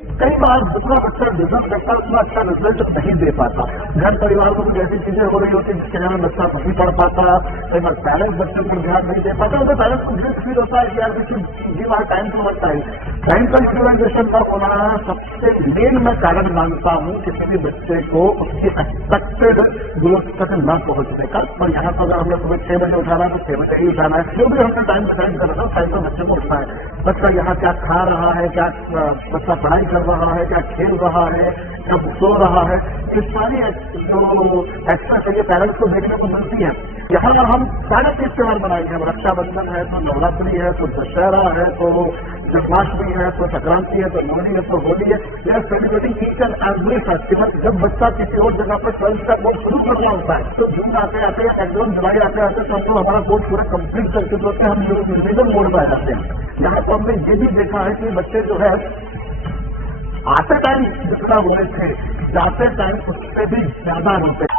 कई बार दूसरा बच्चा डिजर्व करता है उतना अच्छा रिजल्ट नहीं दे पाता। घर परिवार में कुछ ऐसी चीजें हो रही होती है जिसके कारण बच्चा नहीं पढ़ पाता। कई बार पेरेंट्स बच्चे पर ध्यान नहीं दे पाता। उनके पेरेंट्स को गिल्ट फील होता है कि यार देखिए ये हमारा टाइम टू वर्क टाइम का यूटिलाइजेशन न होना सबसे मेन मैं कारण मानता हूँ किसी भी बच्चे को उसकी एक्सपेक्टेड ग्रोथ तक न पहुंचने का। और यहाँ पर अगर हमने सुबह 6 बजे उठाना है तो 6 बजे ही उठाना है। जो भी हमने टाइम डिसाइड कर रहा है टाइम पर बच्चे को उठना है। बच्चा यहाँ क्या खा रहा है, क्या बच्चा पढ़ाई कर रहा है, क्या खेल रहा है, क्या सो रहा है, ये सारी जो एक्स्ट्रा चाहिए पेरेंट्स को देखने को मिलती है। यहाँ हम सारे चीज त्योहार मनाएंगे। रक्षाबंधन है तो नवरात्रि है तो दशहरा है तो जन्माष्टमी है तो संक्रांति है तो लोहड़ी है तो होली है। यह celebrating each and every festival. जब बच्चा किसी और जगह पर 12th का कोर्स शुरू करना होता है तो जून आते आते एकदम जुलाई आते आते तो हम हमारा कोर्स पूरा कंप्लीट कर चुके होते हैं। हम रिविजन मोड में आ जाते हैं। यहाँ पर हमने ये भी देखा है कि बच्चे जो है आते टाइम जितना हुए थे जाते टाइम उससे भी ज्यादा होते।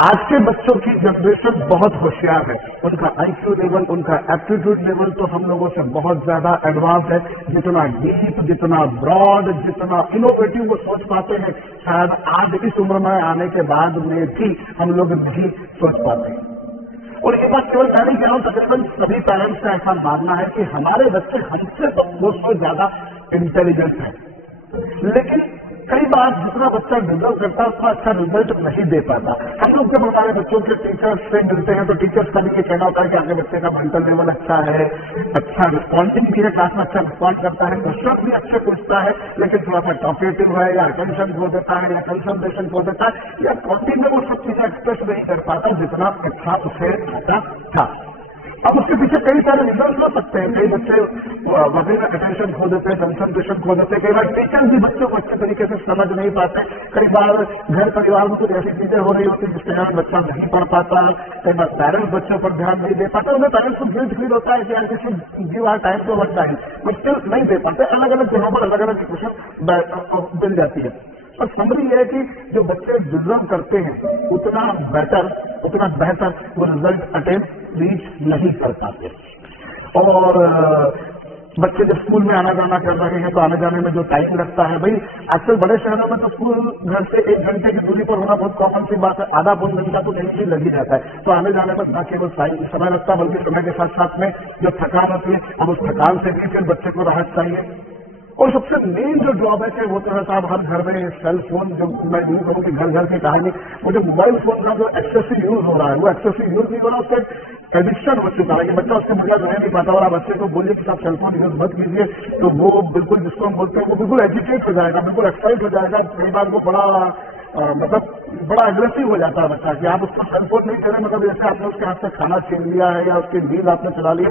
आज के बच्चों की जनरेशन बहुत होशियार है। उनका आईक्यू लेवल, उनका एप्टीट्यूड लेवल तो हम लोगों से बहुत ज्यादा एडवांस है। जितना डीप, जितना ब्रॉड, जितना इनोवेटिव वो सोच पाते हैं शायद आज इस उम्र में आने के बाद में भी हम लोग नहीं सोच पाते। और ये बात केवल मैं नहीं कह रहा हूं, तकरीबन सभी पेरेंट्स का ऐसा मानना है कि हमारे बच्चे हमसे बहुत ज्यादा इंटेलिजेंट है। लेकिन कई बार जितना बच्चा डिजर्व करता है उतना अच्छा रिजल्ट नहीं दे पाता। हम लोग जब हमारे बच्चों के टीचर्स से मिलते हैं तो टीचर्स का भी ये कहना होता है कि आपके बच्चे का मेंटल लेवल अच्छा है, अच्छा रिस्पॉन्सिंग भी है, क्लास में अच्छा रिस्पॉन्ड करता है, क्वेश्चन भी अच्छे पूछता है, लेकिन थोड़ा सा टॉकेटिव है या अटेंशन खो देता है या कंसंट्रेशन खो देता है या कॉन्टिंग में वो सब चीजें एक्सप्रेस नहीं कर पाता जितना अच्छा उसे आता था। अब उसके पीछे कई सारे रीजन हो सकते हैं। कई बच्चे वगैरह अटेंशन खो देते हैं, कंसंट्रेशन खो देते हैं। कई बार टीचर भी बच्चों को अच्छे तरीके से समझ नहीं पाते। कई बार घर परिवार में कुछ ऐसी चीजें हो रही होती है जिसके कारण बच्चा नहीं पढ़ पाता। कई बार पेरेंट्स बच्चों पर ध्यान नहीं दे पाते। उन्हें पेरेंट्स को गिल्ट फील होता है कि यार किसी give our time to work time, but still नहीं दे पाते। अलग अलग जगहों पर अलग अलग सिचुएशन मिल जाती है। और समझ ये है कि जो बच्चे डिजर्व करते हैं उतना बेटर, उतना बेहतर वो रिजल्ट अटेन रीच नहीं कर पाते। और बच्चे जब स्कूल में आना जाना कर रहे हैं तो आने जाने में जो टाइम लगता है, भाई आजकल बड़े शहरों में तो स्कूल घर से 1 घंटे की दूरी पर होना बहुत कॉमन सी बात है। आधा पौन घंटा तो कहीं भी लग ही जाता है। तो आने जाने पर न केवल समय लगता है बल्कि समय के साथ साथ में जो थकान होती है अब उस थकान से भी फिर बच्चे को राहत चाहिए। और सबसे मेन जो ड्रॉबैक है वो तो है साहब हर घर में सेल फोन, जो मैं यूं कहूँ कि घर घर की कहानी, वो जो मोबाइल फोन का जो एक्सेसिव यूज हो रहा है वो एक्सेसिव यूज नहीं हो रहा, उसका एडिक्शन हो चुका है कि बच्चा उसके बगैर रह नहीं पाता। और आप बच्चे को बोलिए कि आप सेलफोन यूज मत कीजिए तो वो बिल्कुल, जिसको हम बोलते हैं, वो बिल्कुल एजिटेट हो जाएगा, बिल्कुल एक्साइट हो जाएगा। कई बार वो मतलब बड़ा एग्रेसिव हो जाता है बच्चा कि आप उसको सेलफोन नहीं दे रहे, मतलब जैसे आपने उसके हाथ से खाना छीन लिया है या उसकी नींद आपने चला लिया।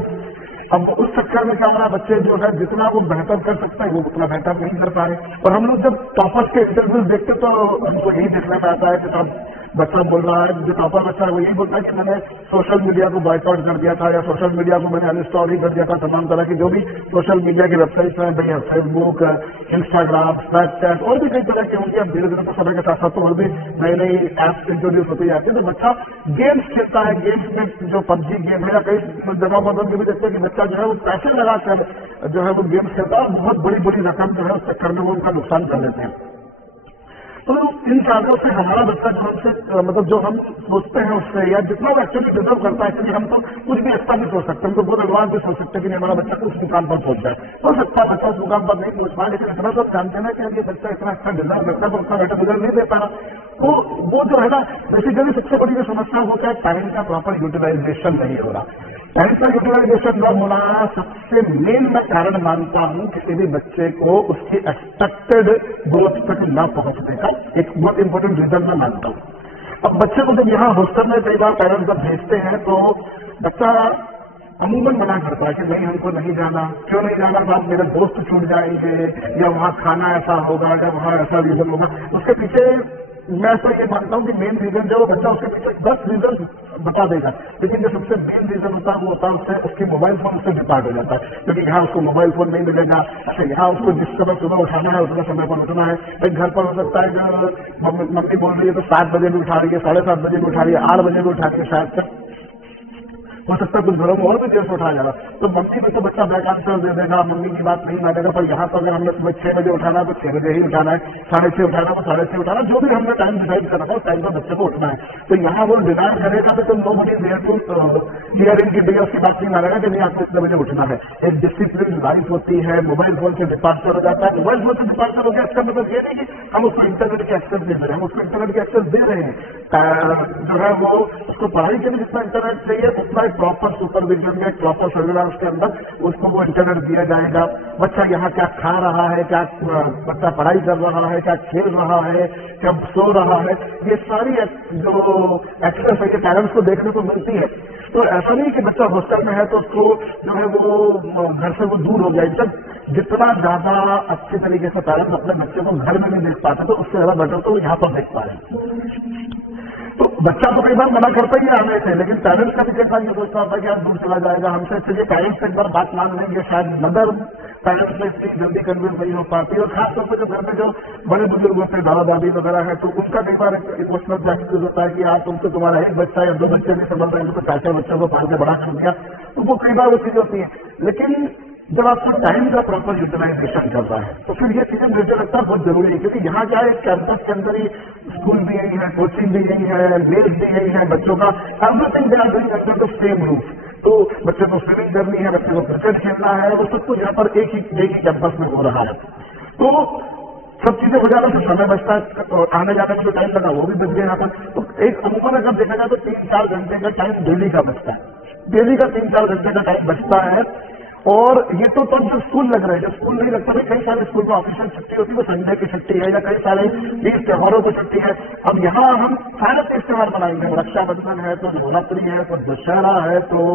अब उस चक्कर में क्या हमारा बच्चे जो है जितना वो बेहतर कर सकते हैं वो उतना बेहतर नहीं कर पा रहे। और हम लोग जब टॉपर्स के इंटरव्यूज देखते तो हमको यही देखने में आता है कि साहब बच्चा बोल रहा है, जो टॉपर बच्चा है वो यही बोलता है कि मैंने सोशल मीडिया को बॉयकॉट कर दिया था या सोशल मीडिया को मैंने अनइंस्टॉल ही कर दिया था। तमाम तरह की जो भी सोशल मीडिया की वेबसाइट्स हैं, भैया फेसबुक, इंस्टाग्राम, स्नैपचैट और भी कई तरह की होंगी। अब धीरे धीरे तो समय के साथ साथ तो और भी नई नई ऐप्स इंट्रोड्यूस होती जाती है। तो बच्चा गेम्स खेलता है, गेम्स में जो पबजी गेम है या कई जगहों पर भी देखते हैं कि बच्चा जो है वो पैसे लगाकर जो है वो गेम्स खेलता है, बहुत बड़ी बड़ी रकम जो है उस चक्कर में वो उनका नुकसान कर लेते हैं। तो इन कारणों से हमारा बच्चा जो हमसे मतलब जो हम सोचते हैं उससे या जितना वो एक्चुअली डिजर्व करता है, एक्चुअली हम तो कुछ भी अच्छा नहीं सोच सकते। हम तो बहुत एडवांस भी सोच सकते हैं कि हमारा बच्चा उस मुकाम पर पहुंच जाए। हो सकता है बच्चा उस मुकाम पर नहीं पहुंच पाए, लेकिन इतना तो जानते हैं कि ये बच्चा इतना अच्छा डिजर्व करता है तो उतना बेटर रिजल्ट नहीं दे पा रहा। तो वो जो है ना, बेसिकली सबसे बड़ी जो समस्या वो क्या है, पेरेंट का प्रॉपर यूटिलाइजेशन नहीं हो रहा। पेरेंट्स का यूटिलाइजेशन न होना सबसे मेन मैं कारण मानता हूं किसी भी बच्चे को उसकी एक्सपेक्टेड ग्रोथ तक न पहुंचने का एक बहुत इंपॉर्टेंट रीजन मैं मानता हूं। अब बच्चे को जब यहाँ हॉस्टल में कई बार पेरेंट्स जब भेजते हैं तो बच्चा अमूमन मना करता है कि नहीं हमको नहीं जाना। क्यों नहीं जाना? तो आप मेरे दोस्त छूट जाएंगे या वहाँ खाना ऐसा होगा या वहाँ ऐसा रीजन होगा। उसके पीछे मैं तो ये मानता हूँ कि मेन रीजन जो बच्चा उसके पीछे 10 रीजन बता देगा, लेकिन जो सबसे मेन कंपटीशन होता है वो होता है उससे उसकी मोबाइल फोन उससे डिपार्ट हो जाता है, क्योंकि यहाँ उसको मोबाइल फोन नहीं मिलेगा। अच्छा, यहाँ उसको जिस समय सुबह उठाना है उतना समय पर उठना है। एक घर पर हो सकता है कि मम्मी बोल रही है तो 7 बजे में उठा रही है, 7:30 बजे में उठा रही है, 8 बजे में उठा रही है, शायद तक हो सकता है कुछ घरों में और भी देर से उठाया जाएगा। तो मम्मी में तो बच्चा बैक आंसर दे देगा, मम्मी की बात नहीं मानेगा। पर यहाँ पर अगर हमने सुबह 6 बजे उठाना है तो 6 बजे ही उठाना है, 6:30 उठाना है तो 6:30 उठाना है, जो भी हमने टाइम डिसाइड करना है उस टाइम पर बच्चे को उठना है। तो यहाँ वो डिनार करेगा तो nobody there to clear इनकी डियर की बात नहीं मानेगा कि नहीं आपको इतने बजे उठना है। एक डिसिप्लिन लाइफ होती है। मोबाइल फोन से डिपार्चर हो जाता है। मोबाइल फोन से डिपार्चर हो गया इसका मतलब ये नहीं कि हम उसको इंटरनेट के एक्सेस दे रहे हैं, हम उसको इंटरनेट के एक्सेस दे रहे हैं। जो है वो उसको पढ़ाई के लिए जितना इंटरनेट चाहिए उतना एक प्रॉपर सुपरविजन में, प्रॉपर सर्विलांस के अंदर उसको वो इंटरनेट दिया जाएगा। बच्चा यहाँ क्या खा रहा है, क्या बच्चा पढ़ाई कर रहा है, क्या खेल रहा है, क्या सो रहा है, ये सारी जो एक्सेस है ये पेरेंट्स को देखने को मिलती है। तो ऐसा नहीं कि बच्चा हॉस्टल में है तो उसको जो है वो घर से वो दूर हो जाए। जब जितना ज्यादा अच्छे तरीके से पेरेंट्स अपने बच्चे को घर में नहीं देख पाते तो उससे ज्यादा बेटर तो यहाँ पर देख पा रहे हैं। तो बच्चा तो कई बार मना करता ही है आने से, लेकिन पेरेंट्स का भी कैसा ये सोचता होता है कि आप दूर चला जाएगा हमसे। चलिए पेरेंट्स एक बार बात मान लेंगे, शायद मदर पेरेंट्स में इतनी जल्दी कन्विंस नहीं हो पाती। और खासतौर पर जो घर में जो बड़े बुजुर्ग होते हैं, दादा दादी वगैरह है, तो उनका कई बार इमोशनल ब्लैकमेल होता है कि यार तुम तो तुम्हारा एक बच्चा या 2 बच्चे नहीं समझ रहे, तो 4 बच्चों को पाल के बड़ा कर दिया। तो वो कई बार वो चीजें होती है। लेकिन जब आपको टाइम का प्रॉपर यूटिलाइजेशन कर रहा है तो फिर ये चीजें मुझे लगता है बहुत जरूरी है। क्योंकि यहाँ क्या है, कैंपस के अंदर ही स्कूल भी यही है, कोचिंग भी यही है, बेस भी यही है, बच्चों का everything they are doing under the same roof. तो बच्चे को स्विमिंग करनी है, बच्चे को क्रिकेट खेलना है, वो सब कुछ यहाँ पर एक ही कैंपस में हो रहा है। तो सब चीजें हो जाने से समय बचता है, आने जाने में जो टाइम लगा वो भी बच गया यहाँ पर। तो एक अमूमन अगर देखा जाए तो 3-4 घंटे का टाइम डेली का बचता है। डेली का 3-4 घंटे का टाइम बचता है। और ये तो तब जो स्कूल लग रहे हैं, जब स्कूल नहीं लगता है, कई सारे स्कूल में ऑफिशियल छुट्टी होती है, वो संडे की छुट्टी है या कई सारे तीज त्योहारों की छुट्टी है। अब यहाँ हम सारे तीज त्योहार मनाएंगे, रक्षाबंधन है तो नवरात्रि है तो दशहरा है तो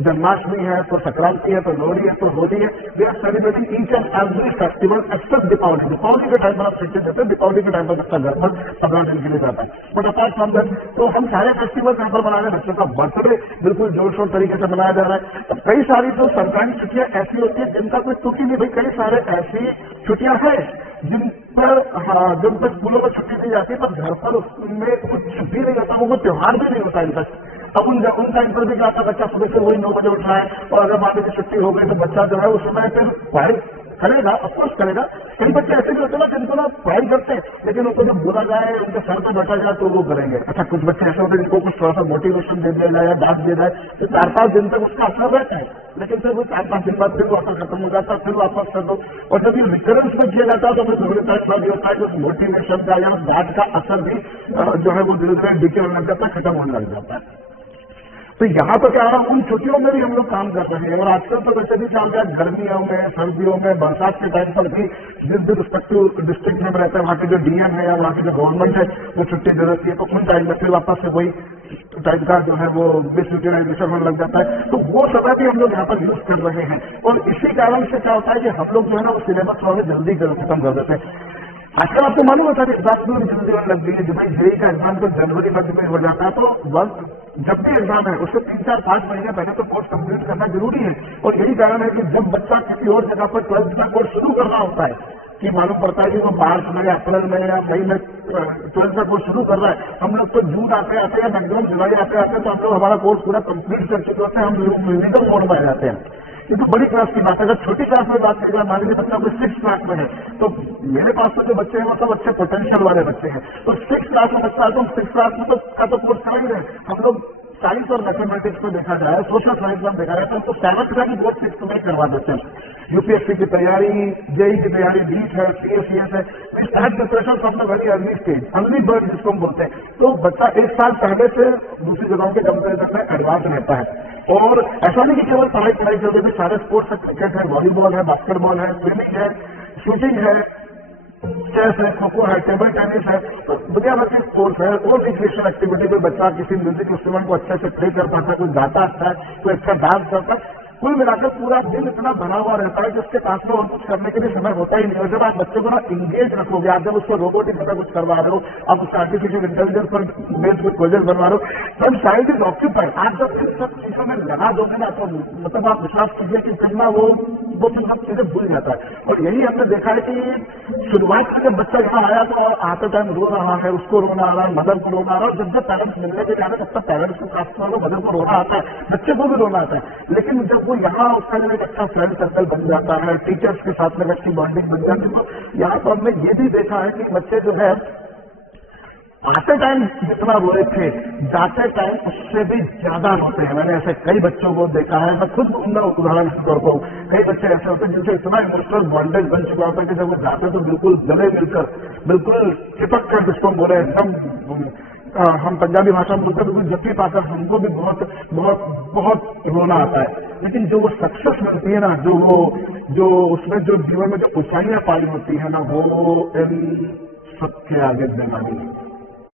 जन्माष्टमी है तो संक्रांति है तो लोहड़ी है तो होली है। We are celebrating each and every festival except Deepawali. Deepawali के टाइम पर आप छुट्टी देते हैं, दीपावली के टाइम पर बच्चा घर पर 15 दिन के लिए जाता है। बट अपार्ट फ्रॉम दैट तो हम सारे फेस्टिवल यहाँ पर मना रहे हैं। बच्चों का बर्थडे बिल्कुल जोर शोर तरीके से मनाया जा रहा है। तो कई सारी जो सरकारी छुट्टियां ऐसी होती है जिनका कोई तुक ही नहीं। भाई कई सारे ऐसी छुट्टियां हैं जिन पर जिन पर स्कूलों में छुट्टी दी जाती है, पर घर पर उसमें कुछ छुट्टी नहीं होता, वो कोई त्योहार भी नहीं होता इनफैक्ट। अब उन टाइम पर भी क्या था, बच्चा सुबह से वही 9 बजे उठ रहा है और अगर मान लीजिए छुट्टी हो गई तो बच्चा जो है उस समय फिर पढ़ाई करेगा, ऑफकोर्स करेगा। कई बच्चे ऐसे भी होते हैं ना जिनको ना पढ़ाई करते हैं, लेकिन उनको जब बोला जाए, उनके सर पर बैठा जाए तो वो करेंगे। अच्छा, कुछ बच्चे ऐसे होते हैं जिनको कुछ थोड़ा सा मोटिवेशन दे दिया जाए या डांट दिया जाए तो 4-5 दिन तक उसका असर रहता है, लेकिन फिर वो 4-5 दिन बाद फिर वो असर खत्म हो जाता है, फिर वापस कर दो। और जब ये रिकरेंस में किया जाता है तो फिर थोड़ी टाइम बाद ये होता है कि उस मोटिवेशन का या डांट का असर भी जो है वो धीरे धीरे डीके होने लग जाता है, खत्म होने लग जाता है। तो यहाँ पर क्या है, उन छुट्टियों में भी हम लोग काम कर रहे हैं। और आजकल तो वैसे भी क्या होता है, गर्मियों में, सर्दियों में, बरसात के टाइम पर भी जिस भी रिस्पेक्टिव डिस्ट्रिक्ट में रहते हैं वहाँ के जो डीएम है या वहाँ की जो गवर्नमेंट है वो छुट्टी दे देती है, तो उन टाइम में फिर वापस से वही टाइप का जो है वो मिसयूटिलाइजेशन होने लग जाता है। तो वो समय भी हम लोग यहाँ पर यूज कर रहे हैं। और इसी कारण से क्या होता है कि हम लोग जो है ना वो सिलेबस थोड़ा जल्दी खत्म कर देते हैं। आजकल आपको मालूम होता है एग्जाम में जल्दी होने लग गई है। जुलाई जेई का एग्जाम तो जनवरी मध्य में हो जाता है। तो जब भी एग्जाम है उससे 3-4-5 महीने पहले तो कोर्स कंप्लीट करना जरूरी है। और यही कारण है कि जब बच्चा किसी और जगह पर 12th का कोर्स शुरू करना होता है कि मालूम पड़ता है कि वो मार्च में या अप्रैल में या मई में 12th का कोर्स शुरू कर रहा है, हम लोग तो जून आते आते या मैक्सिमम जुलाई आते आते तो हम लोग हमारा कोर्स पूरा कंप्लीट कर चुके होते हैं, हम लोग म्यूजिकल मोड में आ जाते हैं। ये तो बड़ी क्लास की बात है। अगर छोटी क्लास में बात करेगा, मान लीजिए बच्चा कोई 6th क्लास में है, तो मेरे पास तो जो बच्चे हैं वो सब अच्छे पोटेंशियल वाले बच्चे हैं। तो 6th क्लास में बच्चा है तो 6th क्लास में तो कोर्स करेंगे हम लोग। साइंस और मैथमेटिक्स में देखा जाए, सोशल साइंस में देखा जाए तो हमको 7th का भी कोर्स 6th में करवा देते हैं। यूपीएससी की तैयारी, जेई की तैयारी, नीट है, सीएस है, start preparation from the very early stage, early bird जिसको हम बोलते हैं। तो बच्चा 1 साल पहले से दूसरी जगहों के कंपेरिजन में एडवांस रहता है। और ऐसा नहीं कि केवल पढ़ाई कर देते, सारे स्पोर्ट्स है, क्रिकेट है, वॉलीबॉल है, बास्केटबॉल है, स्विमिंग है, शूटिंग है, चेस है, खो-खो है, टेबल टेनिस है, तो दुनिया भर के स्पोर्ट्स है। और रिक्रिएशन एक्टिविटी में बच्चा किसी म्यूजिक इंस्ट्रूमेंट को अच्छे से प्ले कर पाता है, कोई गाता आता है, कोई अच्छा डांस करता है, कुल मिलाकर पूरा दिन इतना भरा हुआ रहता है कि उसके पास में और कुछ करने के लिए समय होता ही नहीं। और जब आप बच्चों को ना इंगेज रखोगे, आप जब उसको रोबोटिक जैसा कुछ करवा रहे हो, आप उसका आर्टिफिशियल इंटेलिजेंस पर बेस्ड कुछ प्रोजेक्ट बनवा रहे हो, तब शायद इज ऑक्यूपाइड। आप जब इन सब चीजों में लगा दोगे ना, तो मतलब आप विश्वास कीजिए कि फिर ना वो फिर सब चीजें भूल जाता है। और यही हमने देखा है कि शुरुआत में जब बच्चा यहाँ आया तो आते टाइम रो रहा है, उसको रोना आ रहा है, मदर को रोना आ रहा है, जब जब पेरेंट्स मिलने के जाने तब तक पेरेंट्स को खासतौर पर मदर को रोना आता है, बच्चे को भी रोना आता है। लेकिन जब वो यहाँ उसका जो एक अच्छा फ्रेंड सर्कल बन जाता है, टीचर्स के साथ में अच्छी बॉन्डिंग बन जाती है, तो यहाँ पर हमने ये भी देखा है कि बच्चे जो है आते टाइम जितना रोए थे, जाते टाइम उससे भी ज्यादा रोते हैं। मैंने ऐसे कई बच्चों को देखा है, मैं खुद उदाहरण के तौर पर, कई बच्चे ऐसे होते हैं जिनसे इतना इमोशनल बॉन्डेज बन चुका होता है कि जब वो जाते तो बिल्कुल गले मिलकर, बिल्कुल चिपक कर, जिसको बोले एकदम हम पंजाबी भाषा में बोलते बिल्कुल जप्पी पाकर हमको भी बहुत बहुत बहुत रोना आता है। लेकिन जो वो सक्सेस मिलती है ना, जो उसमें जो जीवन में जो ऊंचाइयां पाई होती है ना, वो इन सबके आगे बेमानी है।